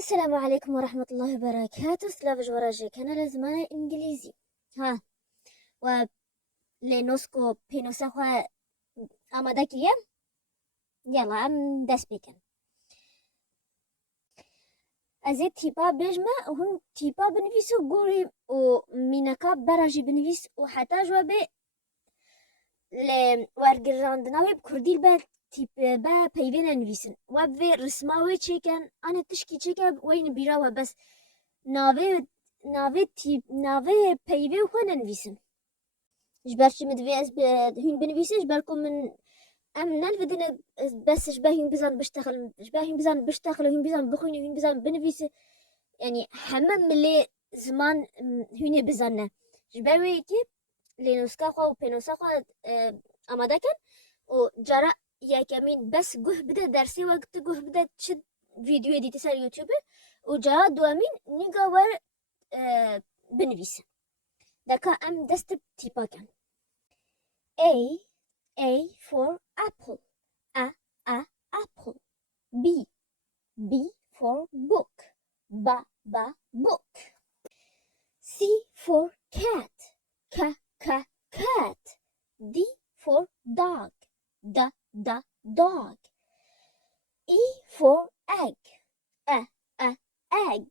السلام عليكم ورحمة الله وبركاته. سلافج وراجيك أنا لازمانة إنجليزي ها و لنوسكو بينوساخوا أما داكية يلا أم داسبيكن أزيد تيبا بيجمع وهم تيبا بنفيسو قوري ومينكا براجي بنفيس وحتى جوابي وارجراندناوي بكرديل با تيب با بيبين نفيسن وابي رسماوي تشيكن أنا تشكي تشيكن وين بيراوا بس ناوي بيبي وخوانا نفيسن جبرش مدفي أس هين بنفيسن جبركم من أمنا الفدنا بس جباهين بزان بشتغل وهين بزان بخوين وهين بزان بنفيس يعني حمام ملي زمان هين بزاننا جباوي كي لنسكا خوا وبينوسا خوا أما داكن وجرا يا كمين بس جه بدا درسي وقت جه بدا تشد فيديو دي تسال يوتيوب وجرا دوامين نيجا بنفيس دكا أم دست تيبا كان A for apple apple B for book book C for cat cat D for dog dog E for egg egg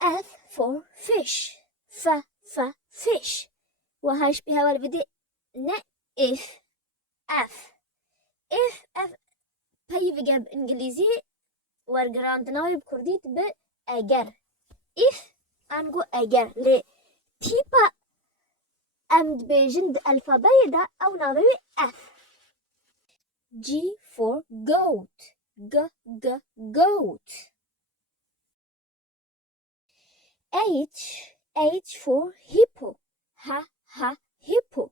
F for fish fish وهاش بها الفيديو if بيفجأ بإنجليزي ورجراندناوي بكرديت بأجر if أنجو أجر ل تيبا أمد بجند الفابيدا أو ناوي F G for goat goat H for hippo hippo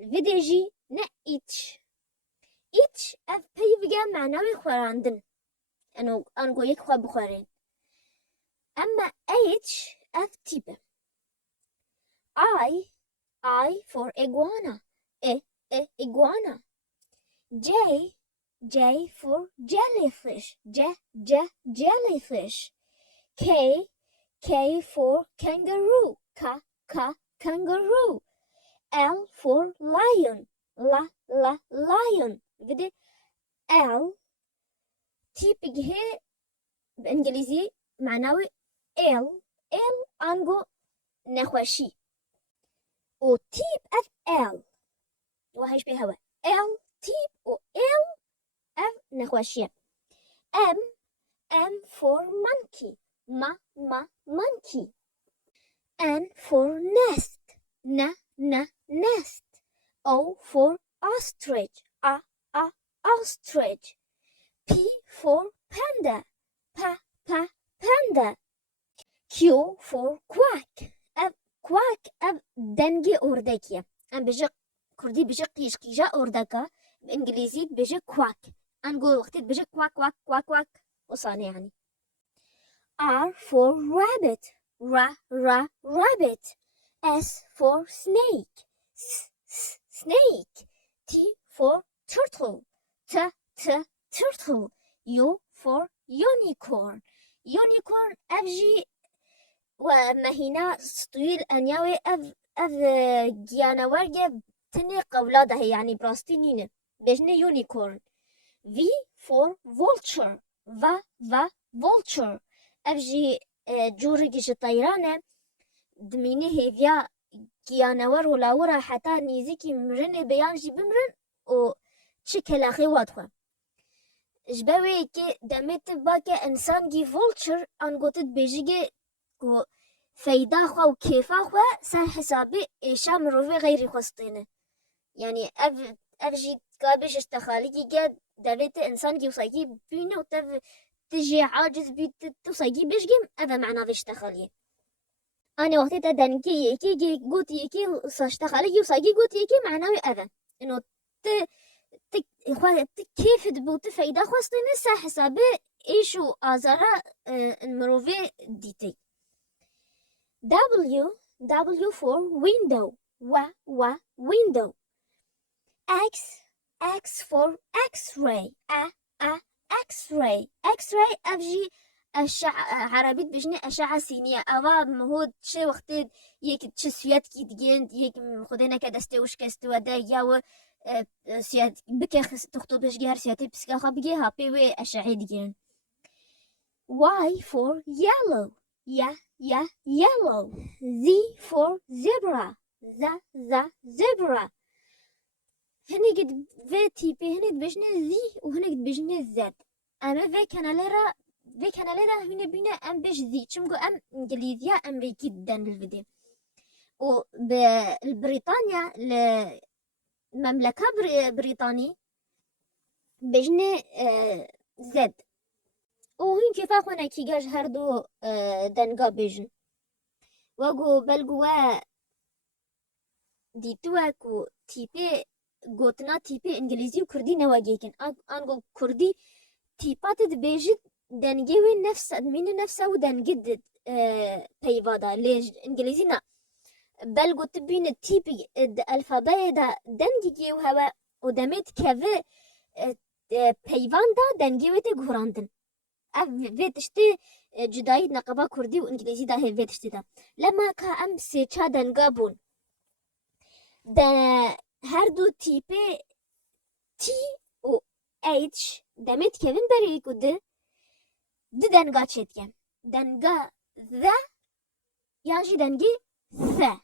الفيديو جي اتش اف بيفجا معناوي خواراندن أنو يكخوا بخوارين أما اتش اف تيبا I for iguana iguana J for jellyfish jellyfish K for kangaroo kangaroo L for lion lion بدي L تيبج هي بإنجليزي معناوي L أنجو نخوشي و تيب اف L وهاش بهوا L تيب و L اف نخوشي M for monkey monkey N for nest nest O for ostrich ostrich P for panda panda Q for quack دنجي أوردكيا أم بيجي كردي بيجي قيجا أوردكا بإنجليزي بيجي quack أنقول وقت بيجي quack وصاني يعني R for rabbit rabbit S for snake snake T for turtle turtle U for unicorn أفجي ومهينا طويل أنياوي أف جيانا ورقة تني قولادها يعني براستينين بجنة unicorn V for vulture vulture أفجي جورجي طيرانة دميني هيفيا كيانور ولاورا حتى نيزيكي مرن بيانجي بمرن و شكل أخي واضحة جباوي كي دمت باكي إنسان جي فولتشر أنقطت بيجيجي كو فايدة خوا وكيفا خوا سر حسابي إيشا مروفي غيري خواستينه يعني أفجي كابش اشتخالي كي دمت إنسان جي وصايكي بينه وتف تجي عاجز بيت توصايكي بيشجم أذا معنا في اشتخالي أنا وقتي تدنكي يكي قوت يكي صاشتخالي وصايكي قوت يكي معناوي أذا إنه كيف تبوت فايدة خواستينه سر حسابي إيشو آزارا المروفي ديتي W for window window X for X-ray X-ray أفجي عربيت بجني أشعة سينية أوا مهود شي وقت يك تش سويات كي دجين يك خدينا كدستي وش كستوا دا ياو سيات بكخ تخطو باش جهر سياتي بسكا خبجي هابي وي أشعة دجين. Y for yellow. Yeah, yellow. Z for zebra. Zebra. هني قد في تيبي هني بجني زي وهني قد بجني زد. أما في كاناليرا هنا بينا أم بيش زي تشمقو أم إنجليزية أمريكي جدا بالفيديو. وبريطانيا المملكة بريطاني بجني زد. وهين كيف أخونا كي جاج هردو دنقا بيجن وقو بلقوا ديتواكو تيبي قوتنا تيبي إنجليزي وكردي نواجيكن أنقو كردي تيبات دبيجد دنجيوي نفسه ودنجد بيفادا ليش إنجليزي نا بلقو تبين التيبي الألفاباية دا دنجيو هوا ودميت كافي بيفان دا دنجيوي تقهراندن فيتشتي جدايد نقبا كردي وإنجليزي دا هي فيتشتي دا لما كا أم سيچا دنقابون دا هردو تيبي تي و H دمت كevin بري كده دنقا چتكن دنقا ذا ياجي دنقي ذا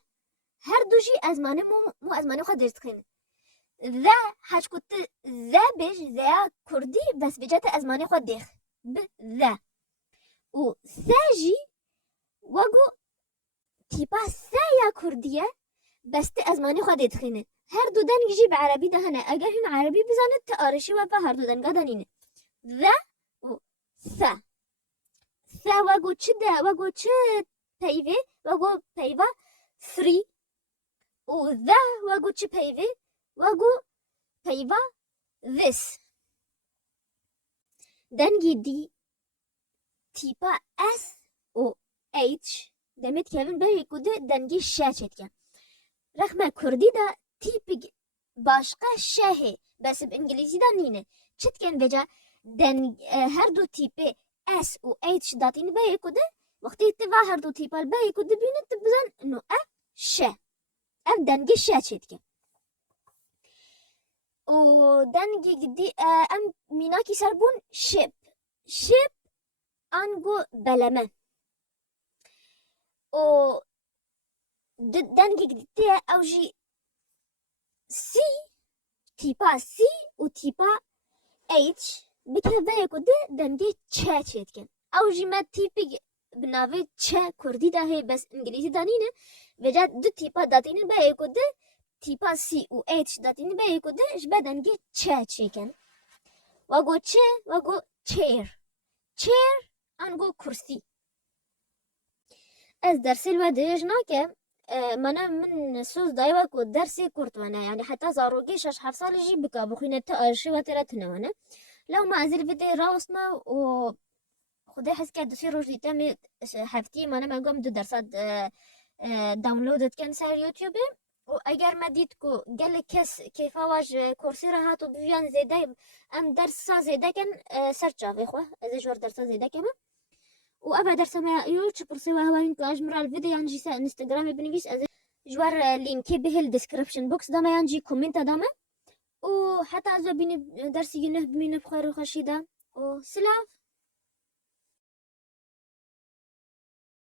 هردو جي أزمانه مو أزمانه خود درستخين ذا حاج كنت ذا بيج ذا كردي بس بجات أزمانه خود ديخ ذا و ثاجي وقو تيبا ثايا كردية بس أزماني خود يدخينه هر دو دن يجي بعربي ده هنا أجر هن عربي بزانت تقارشي وفا هر دو دن قدنينه ذا و ثا وقو چده وقو چه بيفي وقو بيفا 3 و ذا وقو چه بيفي وقو بيفا this دنجي دي تيبا S و H دمت كevin بري كده دنجي شاشت كن رغم كردي دا تيبك باشقه شهي بس بإنجليزي دا نينه چتكن بجا دن هر دو تيبه S و H داتين باي كده وقتی اتفا هر دو تيبال باي كده بينه تبزن انو ش دنجي شه چتكن و دنجي قدي ام ميناكي سربون شب انگو بلمه و دنجي قدي اوجي سي تيبا سي و تيبا H بكذا كده دنجي چه چتكن اوجي ما تيبي بناوي چه كردي ده هي بس انجليزي دانينه وجا دو تيبا داتين باي كده تيبا سي و H داتين باي كده جبا دنجي چه چكن وگو چه وگو chair انگو كرسي از درسي الوديج ناكم من سوز دايما كو درسي كورت وانا يعني حتى زاروجي شاش حفصال يجي بكا بخينا تأرشي وترتنا وانا لو ما أزل فيديو راوسنا و خدي حس كده سي روج دي تامي حفتي ما أنا ما قم دو درسات داونلودت كان سار يوتيوب وأجر ما ديتكو قال كس كيف واج كورسيرا هاتو بفيان زيدا أم درسا زيدا كان سرچا في إخوة إذا جور درسا زيدا كمان وأبا درسا ما يوتش برسي وهواين كأجمر الفيديو ينجي سا انستغرام بنفيس أزي جوار لينكي به الديسكريبشن بوكس داما ينجي كومنت داما وحتى أزو بيني درسي ينه بمين بخير وخشيدا وسلاف